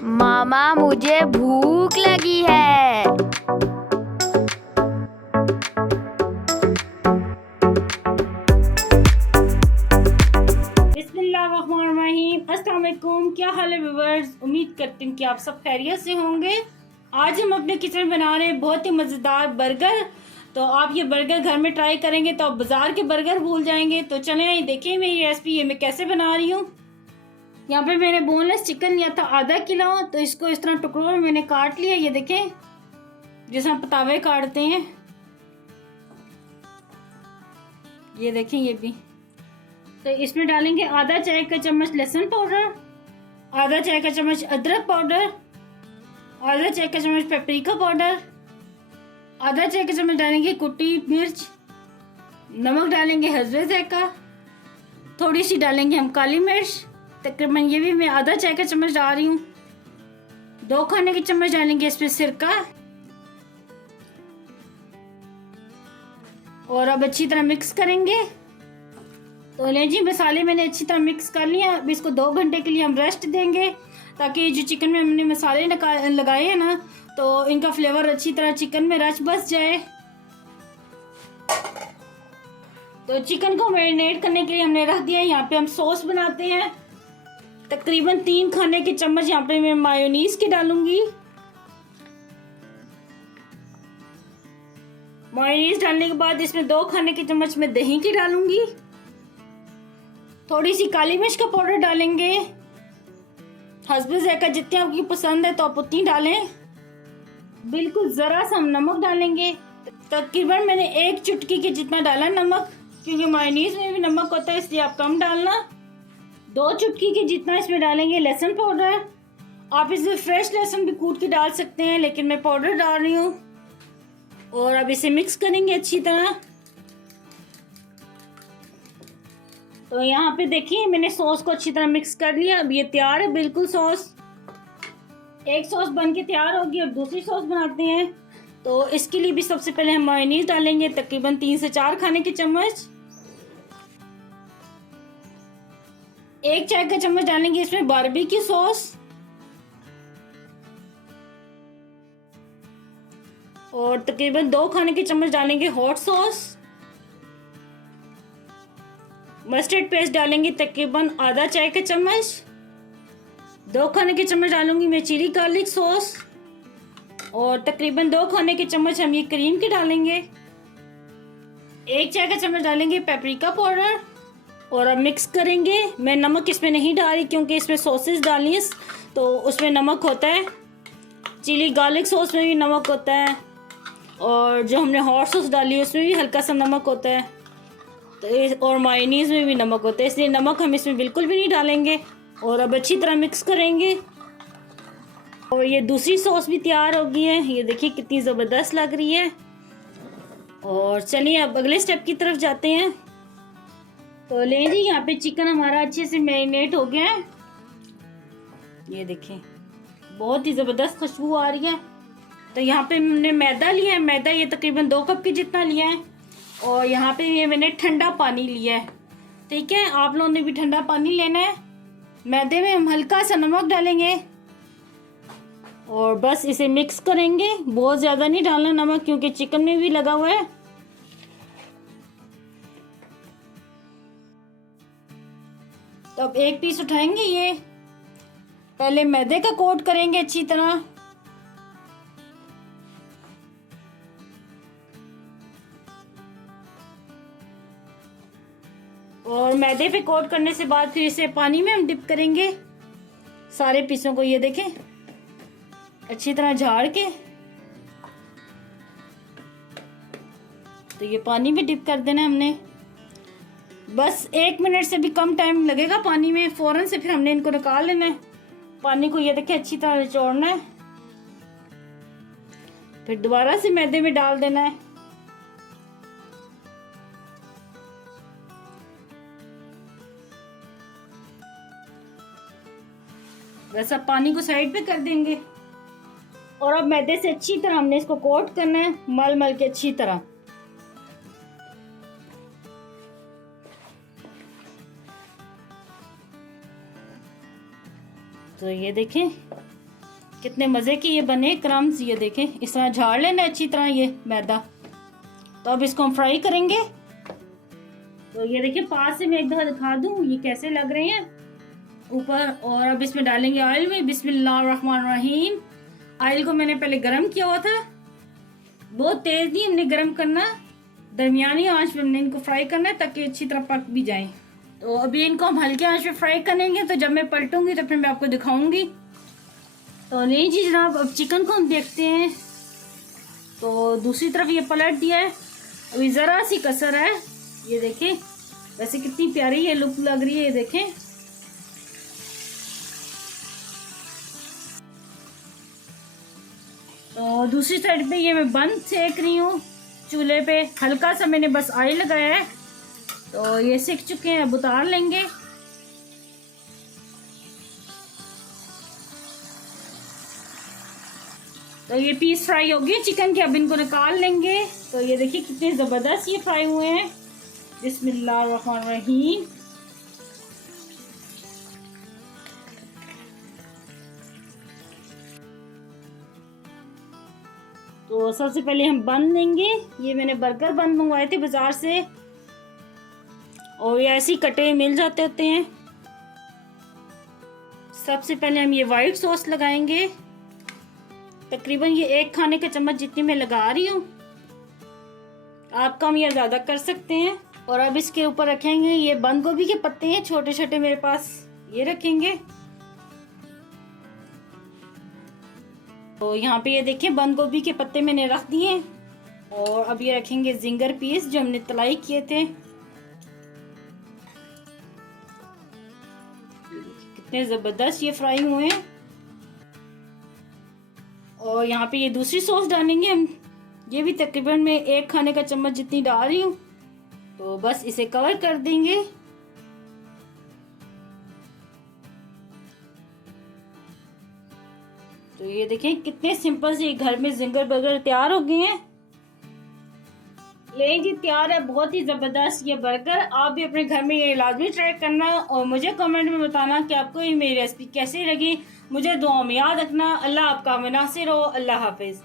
मामा मुझे भूख लगी है। बिस्मिल्लाहिर्रहमानिर्रहीम। अस्सलाम वालेकुम। क्या हाल है व्यूअर्स? उम्मीद करती हूँ कि आप सब खैरियत से होंगे। आज हम अपने किचन में बना रहे हैं बहुत ही मज़ेदार बर्गर। तो आप ये बर्गर घर में ट्राई करेंगे तो आप बाज़ार के बर्गर भूल जाएंगे। तो चलें देखिए मेरी रेसिपी ये मैं कैसे बना रही हूँ। यहाँ पे मैंने बोनलेस चिकन लिया था आधा किलो। तो इसको इस तरह टुकड़ों में मैंने काट लिया। ये देखें जैसे हम पतावे काटते हैं। ये देखें ये भी। तो इसमें डालेंगे आधा चाय का चम्मच लहसुन पाउडर, आधा चाय का चम्मच अदरक पाउडर, आधा चाय का चम्मच पेपरिका पाउडर, आधा चाय का चम्मच डालेंगे कुटी मिर्च, नमक डालेंगे हस्बे ज़ायका, थोड़ी सी डालेंगे हम काली मिर्च। तकरीबन ये भी मैं आधा चाय का चम्मच डाल रही हूँ। 2 खाने के चम्मच डालेंगे इसमें सिरका। और अब अच्छी तरह मिक्स करेंगे। तो ले जी मसाले मैंने अच्छी तरह मिक्स कर लिया। अब इसको 2 घंटे के लिए हम रेस्ट देंगे ताकि जो चिकन में हमने मसाले लगाए हैं ना तो इनका फ्लेवर अच्छी तरह चिकन में रच बस जाए। तो चिकन को मैरिनेट करने के लिए हमने रख दिया। यहाँ पे हम सॉस बनाते हैं। तकरीबन 3 खाने के चम्मच यहाँ पे मैं मायोनीज के डालूंगी। मायोनीज डालने के बाद इसमें 2 खाने के चम्मच मैं दही की डालूंगी। थोड़ी सी काली मिर्च का पाउडर डालेंगे। हस्बे ज़ायका जितनी आपकी पसंद है तो आप उतनी डालें। बिल्कुल ज़रा सा हम नमक डालेंगे। तकरीबन मैंने 1 चुटकी के जितना डाला नमक, क्योंकि मायोनीज में भी नमक होता है इसलिए आप कम डालना। 2 चुटकी के जितना इसमें डालेंगे लहसुन पाउडर। आप इसमें फ्रेश लहसुन भी कूट के डाल सकते हैं लेकिन मैं पाउडर डाल रही हूँ। और अब इसे मिक्स करेंगे अच्छी तरह। तो यहाँ पे देखिए मैंने सॉस को अच्छी तरह मिक्स कर लिया। अब ये तैयार है बिल्कुल सॉस। एक सॉस बन के तैयार होगी। अब दूसरी सॉस बनाते हैं। तो इसके लिए भी सबसे पहले हम मायोनीज डालेंगे तकरीबन 3 से 4 खाने के चम्मच। 1 चाय का चम्मच डालेंगे इसमें बारबेक्यू सॉस। और तकरीबन 2 खाने के चम्मच डालेंगे हॉट सॉस। मस्टर्ड पेस्ट डालेंगे तकरीबन आधा चाय का चम्मच। 2 खाने के चम्मच डालूंगी मैं चिली गार्लिक सॉस। और तकरीबन 2 खाने के चम्मच हम ये क्रीम के डालेंगे। 1 चाय का चम्मच डालेंगे पेपरिका पाउडर। और अब मिक्स करेंगे। मैं नमक इसमें नहीं डाल रही क्योंकि इसमें सॉसेस डाली है तो उसमें नमक होता है। चिली गार्लिक सॉस में भी नमक होता है और जो हमने हॉट सॉस डाली है उसमें भी हल्का सा नमक होता है। तो और मायोनीज में भी नमक होता है इसलिए नमक हम इसमें बिल्कुल भी नहीं डालेंगे। और अब अच्छी तरह मिक्स करेंगे। और ये दूसरी सॉस भी तैयार हो गई है। ये देखिए कितनी ज़बरदस्त लग रही है। और चलिए अब अगले स्टेप की तरफ जाते हैं। तो ले जी यहाँ पे चिकन हमारा अच्छे से मैरिनेट हो गया है। ये देखें बहुत ही ज़बरदस्त खुशबू आ रही है। तो यहाँ पे हमने मैदा लिया है। मैदा ये तकरीबन 2 कप के जितना लिया है। और यहाँ पे ये मैंने ठंडा पानी लिया है। ठीक है, आप लोगों ने भी ठंडा पानी लेना है। मैदे में हम हल्का सा नमक डालेंगे और बस इसे मिक्स करेंगे। बहुत ज़्यादा नहीं डालना नमक क्योंकि चिकन में भी लगा हुआ है। तो अब एक पीस उठाएंगे। ये पहले मैदे का कोट करेंगे अच्छी तरह। और मैदे पे कोट करने से बाद फिर इसे पानी में हम डिप करेंगे सारे पीसों को। ये देखें अच्छी तरह झाड़ के। तो ये पानी में डिप कर देना हमने। बस 1 मिनट से भी कम टाइम लगेगा पानी में। फौरन से फिर हमने इनको निकाल लेना है पानी को। ये देखें अच्छी तरह निचोड़ना है फिर दोबारा से मैदे में डाल देना है। बस अब पानी को साइड पे कर देंगे। और अब मैदे से अच्छी तरह हमने इसको कोट करना है मल मल के अच्छी तरह। तो ये देखें कितने मज़े के ये बने क्रम्स। ये देखें, इस तरह झाड़ लेना अच्छी तरह ये मैदा। तो अब इसको हम फ्राई करेंगे। तो ये देखिए, पास से मैं एक दफ़ा दिखा दूँ ये कैसे लग रहे हैं ऊपर। और अब इसमें डालेंगे ऑयल में। बिस्मिल्लाहिर्रहमानिर्रहीम। ऑयल को मैंने पहले गरम किया हुआ था, बहुत तेज़ नहीं हमने गरम करना, दरमियानी आंच पे हमने इनको फ्राई करना है ताकि अच्छी तरह पक भी जाएं। तो अभी इनको हम हल्के आंच पे फ्राई करेंगे, तो जब मैं पलटूंगी तो फिर मैं आपको दिखाऊंगी। तो नहीं जी जनाब, अब चिकन को हम देखते हैं। तो दूसरी तरफ ये पलट दिया है, अभी ज़रा सी कसर है। ये देखें, वैसे कितनी प्यारी ये लुक लग रही है, ये देखें। तो दूसरी साइड पे ये मैं बंद सेक रही हूँ चूल्हे पे। हल्का सा मैंने बस ऑयल लगाया है। तो ये सिक चुके हैं, अब उतार लेंगे। तो ये पीस फ्राई हो गए चिकन के, अब इनको निकाल लेंगे। तो ये देखिए कितने ज़बरदस्त ये फ्राई हुए हैं। बिस्मिल्लाहिर्रहमानिर्रहीम। तो सबसे पहले हम बन लेंगे। ये मैंने बर्गर बन मंगवाए थे बाजार से, और ये ऐसे ही कटे मिल जाते होते हैं। सबसे पहले हम ये वाइट सॉस लगाएंगे। तकरीबन ये 1 खाने का चम्मच जितनी मैं लगा रही हूँ, आप कम या ज़्यादा कर सकते हैं। और अब इसके ऊपर रखेंगे ये बंद गोभी के पत्ते हैं छोटे छोटे मेरे पास, ये रखेंगे। तो यहाँ पे ये देखिए बंद गोभी के पत्ते मैंने रख दिए। और अब ये रखेंगे जिंगर पीस जो हमने तलाई किए थे। कितने ज़बरदस्त ये फ्राई हुए हैं। और यहाँ पे ये दूसरी सॉस डालेंगे हम। ये भी तकरीबन मैं 1 खाने का चम्मच जितनी डाल रही हूँ। तो बस इसे कवर कर देंगे। तो ये देखें कितने सिंपल से घर में जिंगर बर्गर तैयार हो गए हैं। ले जी, तैयार है बहुत ही ज़बरदस्त ये बर्गर। आप भी अपने घर में ये लाजमी ट्राई करना और मुझे कमेंट में बताना कि आपको ये मेरी रेसिपी कैसी लगी। मुझे दुआ में याद रखना। अल्लाह आपका मुनासिर हो। अल्लाह हाफिज़।